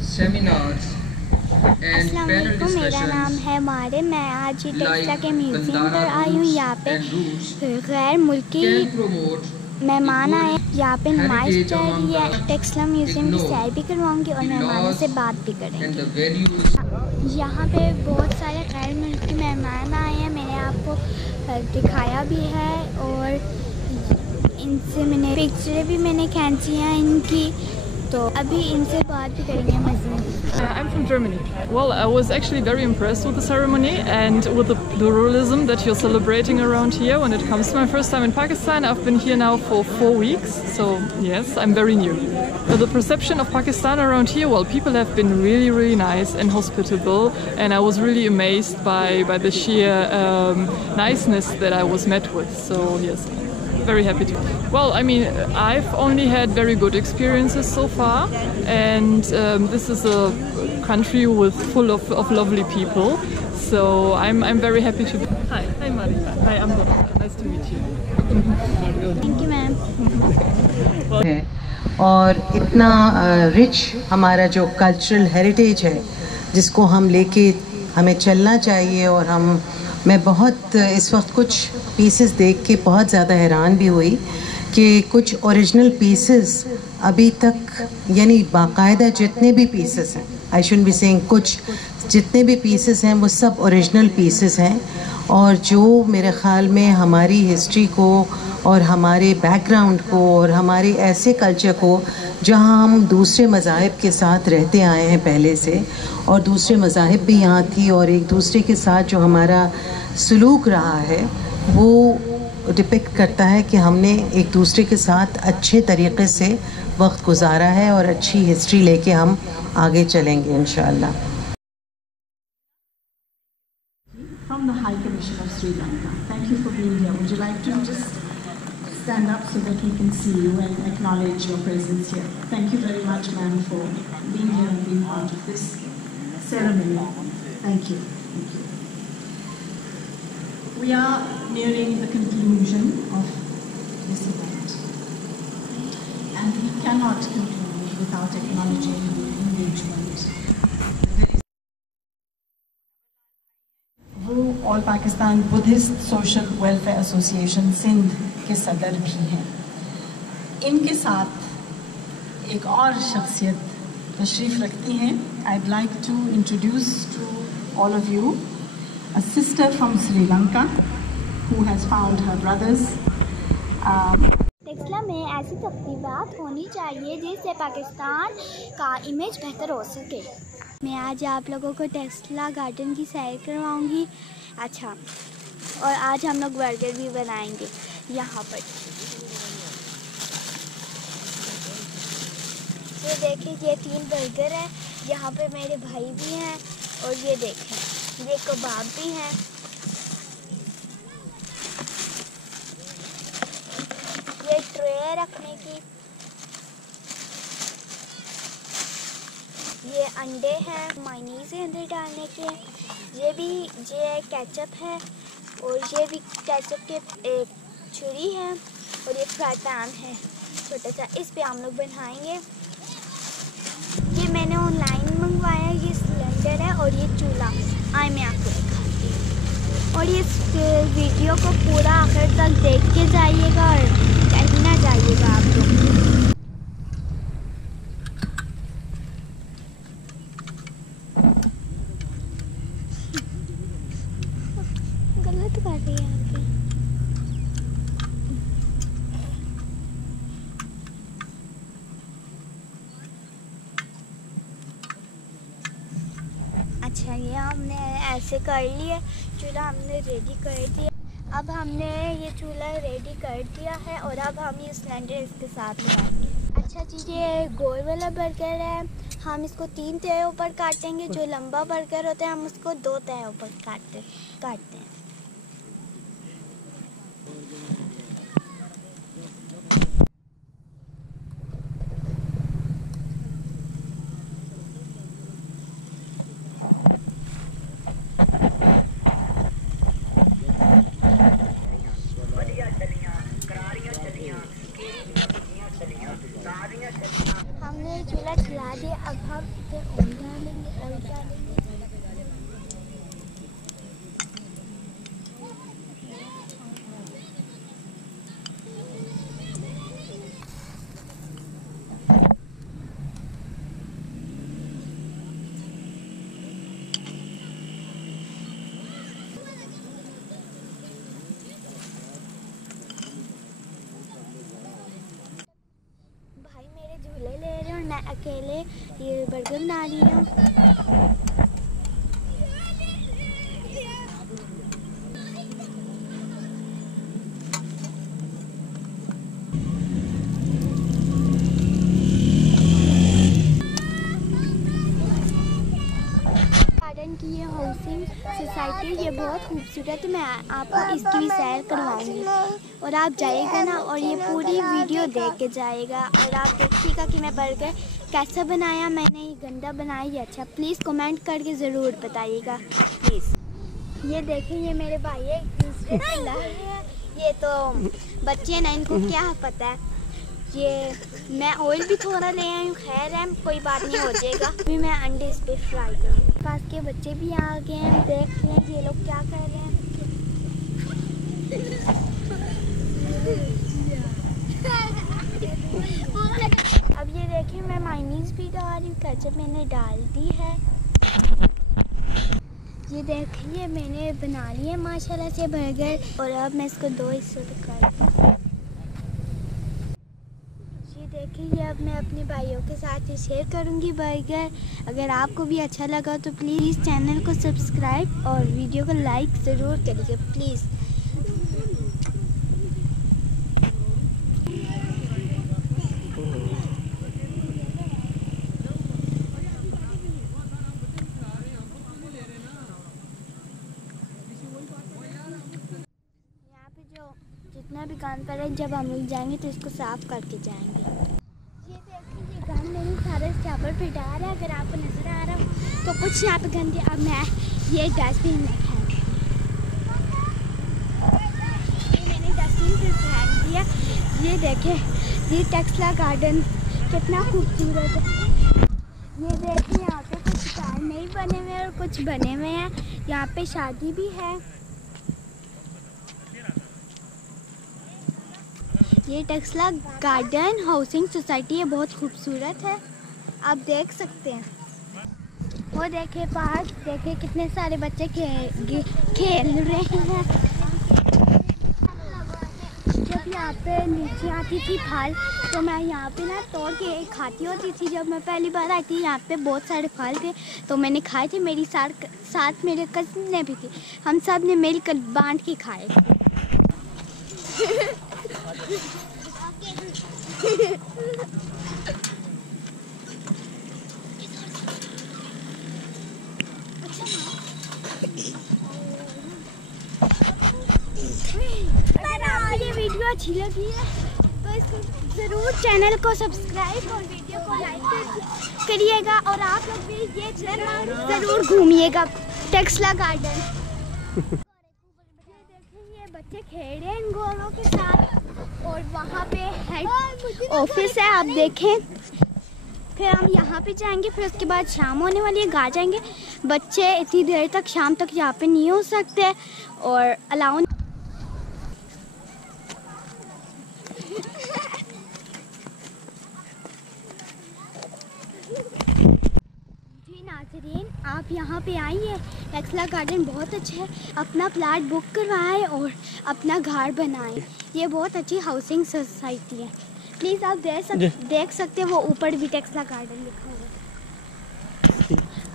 seminars and panel मेरा नाम discussions है मारे। मैं आज टेक्सला के like म्यूजियम पर Bandara आई हूँ। roots यहाँ पे and roots गैर मुल्की can promote मेहमान the आए। good यहाँ पे नुमाइश heritage चल among रही है। the टेक्सला म्यूजियम की सैर भी करवाऊँगी और the मेहमानों laws से बात भी and करेंगे। the values। यहाँ पे बहुत सारे गैर मुल्की मेहमान आए हैं। मैंने आपको दिखाया भी है और इनसे मैंने पिक्चरें भी मैंने खींची हैं इनकी, तो अभी इनसे बात भी करेंगे मज़ीद। I'm from Germany. Well, I was actually very impressed with the ceremony and with the pluralism that you're celebrating around here. When it comes to my first time in Pakistan, I've been here now for 4 weeks, so yes, I'm very new. The perception of Pakistan around here, well, people have been really, really nice and hospitable, and I was really amazed by the sheer niceness that I was met with. So yes, very happy to. Well, I mean, I've only had very good experiences so far, and this is a country full of lovely people. So I'm very happy to be. Hi, Marika. Hi, I'm Dora. Nice to meet you. Thank you ma'am. है और इतना rich हमारा जो cultural heritage है जिसको हम लेके हमें चलना चाहिए। और मैं बहुत इस वक्त कुछ पीसेस देख के बहुत ज़्यादा हैरान भी हुई कि कुछ ओरिजिनल पीसेस अभी तक, यानी बाकायदा जितने भी पीसेस हैं, आई शुडंट बी सेइंग कुछ, जितने भी पीसेस हैं वो सब ओरिजिनल पीसेस हैं। और जो मेरे ख़्याल में हमारी हिस्ट्री को और हमारे बैकग्राउंड को और हमारे ऐसे कल्चर को जहां हम दूसरे मज़ाहिब के साथ रहते आए हैं पहले से, और दूसरे मज़ाहिब भी यहाँ थी, और एक दूसरे के साथ जो हमारा सलूक रहा है वो डिपिक्ट करता है कि हमने एक दूसरे के साथ अच्छे तरीक़े से वक्त गुजारा है और अच्छी हिस्ट्री लेके हम आगे चलेंगे इंशाअल्लाह। From the High Commission of Sri Lanka. Thank you for being here. Would you like to just stand up so that we can see you and acknowledge your presence here? Thank you very much, ma'am, for being here and being part of this ceremony. Thank you. Thank you. We are nearing the conclusion of this event, and we cannot conclude without acknowledging the engagement. वो all Pakistan Buddhist social welfare association Sindh के सदर भी हैं। इनके साथ एक और शख्सियत तशरीफ़ रखती हैं। I'd like to introduce to all of you a sister from Sri Lanka who has found her brothers. Taxila में ऐसी तक़रीबात होनी चाहिए जिससे पाकिस्तान का इमेज बेहतर हो सके। मैं आज आप लोगों को टेक्सला गार्डन की सैर करवाऊंगी। अच्छा, और आज हम लोग बर्गर भी बनाएंगे यहाँ पर। ये देखिए, ये 3 बर्गर हैं। यहाँ पे मेरे भाई भी हैं, और ये देखें, ये कबाब भी हैं। ये ट्रे रखने की, ये अंडे हैं, मायनीज़ अंदर डालने के, ये केचप है, और ये भी केचप के एक छुरी है, और ये फ्राई पैन है छोटा सा, इस पे हम लोग बनाएंगे। ये मैंने ऑनलाइन मंगवाया, ये सिलेंडर है और ये चूल्हा। आए मैं आपको दिखाती हूँ। और इस वीडियो को पूरा आखिर तक देख के जाइएगा और कहना जाइएगा आप लोग। गलत कर रही है आपकी। अच्छा, ये हमने ऐसे कर लिए, चूल्हा हमने रेडी कर दिया। अब हमने ये चूल्हा रेडी कर दिया है, और अब हम ये सिलेंडर इसके साथ लगाएंगे। अच्छा जी, ये गोल वाला बर्गर है, हम इसको 3 तयों पर काटेंगे। जो लंबा बर्गर होता है हम उसको 2 तयों पर काटते हैं। हमने चूल्हा जला दिया, अब हम इसे ऑयल डालेंगे, ऑयल डालेंगे। झूले ले रही हूँ, मैं अकेले ये बर्गर बना रही हूँ। गार्डन की ये हाउसिंग सोसाइटी ये बहुत खूबसूरत है, मैं आपको इसकी भी सैर करवाऊंगी और आप जाइएगा ना और ये पूरी वीडियो देख के जाइएगा और आप देखिएगा कि मैं बर्गर कैसा बनाया, मैंने ये गंदा बनाया या अच्छा। प्लीज़ कमेंट करके ज़रूर बताइएगा प्लीज़। ये देखें, ये मेरे भाई है, दूसरे चिल्ला रहे हैं। ये तो बच्चे ना, इनको क्या पता है। ये मैं ऑयल भी थोड़ा ले आई हूँ, खैर है कोई बात नहीं, हो जाएगा। अभी मैं अंडे इस पर फ्राई करूँगी। पास के बच्चे भी आ गए हैं, देख रहे हैं ये लोग क्या कर रहे हैं। अब ये देखिए, मैं मायोनीज भी डाल रही हूँ, केचप मैंने डाल दी है। ये देखिए मैंने बना लिया माशाल्लाह से बर्गर और अब मैं इसको 2 हिस्सों में काटती हूँ। ये देखिए, अब मैं अपने भाइयों के साथ शेयर करूँगी बर्गर। अगर आपको भी अच्छा लगा तो प्लीज़ चैनल को सब्सक्राइब और वीडियो को लाइक ज़रूर करिए प्लीज़। जितना भी कान पर है, जब हम लोग जाएंगे तो इसको साफ करके जाएंगे। ये देखिए, ये गंद मैंने सारे चावल पे डाला है, अगर आपको नजर आ रहा हो तो कुछ यहाँ पे गंदे। अब मैं ये डस्टबिन में फेंक, ये मैंने डस्टबिन पे फेंक दिया। ये देखें, ये टेक्सला गार्डन कितना खूबसूरत है। ये देखिए, यहाँ पे कुछ कार नहीं बने हुए और कुछ बने हुए हैं। यहाँ पे शादी भी है। ये टेक्सला गार्डन हाउसिंग सोसाइटी है, बहुत खूबसूरत है, आप देख सकते हैं। वो देखे बाहर, देखे कितने सारे बच्चे खेल रहे हैं। जब यहाँ पे नीचे आती थी फल तो मैं यहाँ पे ना तोड़ के खाती होती थी। जब मैं पहली बार आई थी यहाँ पे बहुत सारे फल थे तो मैंने खाए थे। मेरी साथ मेरे कज़न ने भी थी, हम सब ने मिलकर बांट के खाए। अगर ये वीडियो अच्छी लगी है तो इसको ज़रूर चैनल को सब्सक्राइब और वीडियो को लाइक करिएगा और आप लोग भी ये ज़रूर घूमिएगा टेक्सला गार्डन। ये बच्चे खेल रहे हैं इन गोलों के साथ और वहाँ पे हेड ऑफिस है, आप देखें। फिर हम यहाँ पे जाएंगे, फिर उसके बाद शाम होने वाली है, घर जाएंगे। बच्चे इतनी देर तक शाम तक यहाँ पे नहीं हो सकते और अलाउ जी। नाज़रीन, आप यहाँ पे आइए, टेक्सला गार्डन बहुत अच्छा है। अपना प्लाट बुक करवाएं और अपना घर बनाएं। ये बहुत अच्छी हाउसिंग सोसाइटी है, प्लीज़ आप देख सकते हैं। वो ऊपर भी टेक्सला गार्डन लिखा हुआ है।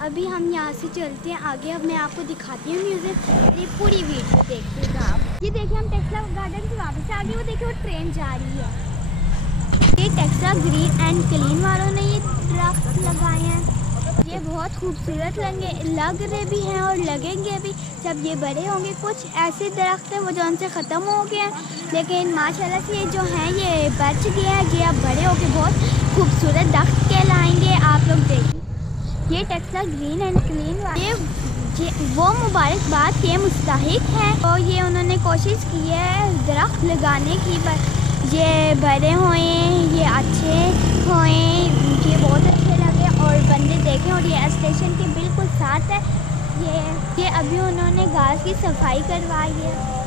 अभी हम यहाँ से चलते हैं आगे, अब मैं आपको दिखाती हूँ म्यूजियम। ये पूरी वीडियो देखिएगा आप। ये देखिए, हम टेक्सला गार्डन से वापस आ गए। वो देखिए, वो ट्रेन जा रही है। ये टेक्सला ग्रीन एंड क्लीन वालों ने ये दरख्त लगाए हैं। ये बहुत खूबसूरत लग रहे भी हैं और लगेंगे भी जब ये बड़े होंगे। कुछ ऐसे दरख्त हैं वो जो उनसे ख़त्म हो गए हैं, लेकिन माशाल्लाह से ये जो हैं ये बच गए हैं। ये अब बड़े होके बहुत खूबसूरत दरख्त कहलाएंगे। आप लोग देखिए, ये टेक्सला ग्रीन एंड क्लीन ये वो मुबारकबाद के मुस्तहिक हैं। तो ये उन्होंने कोशिश की है दरख्त लगाने की, ये बड़े हुए, ये अच्छे हुए मुझे बहुत अच्छे लगे और बंदे देखें। और ये स्टेशन के बिल्कुल साथ है। ये अभी उन्होंने घास की सफाई करवाई है।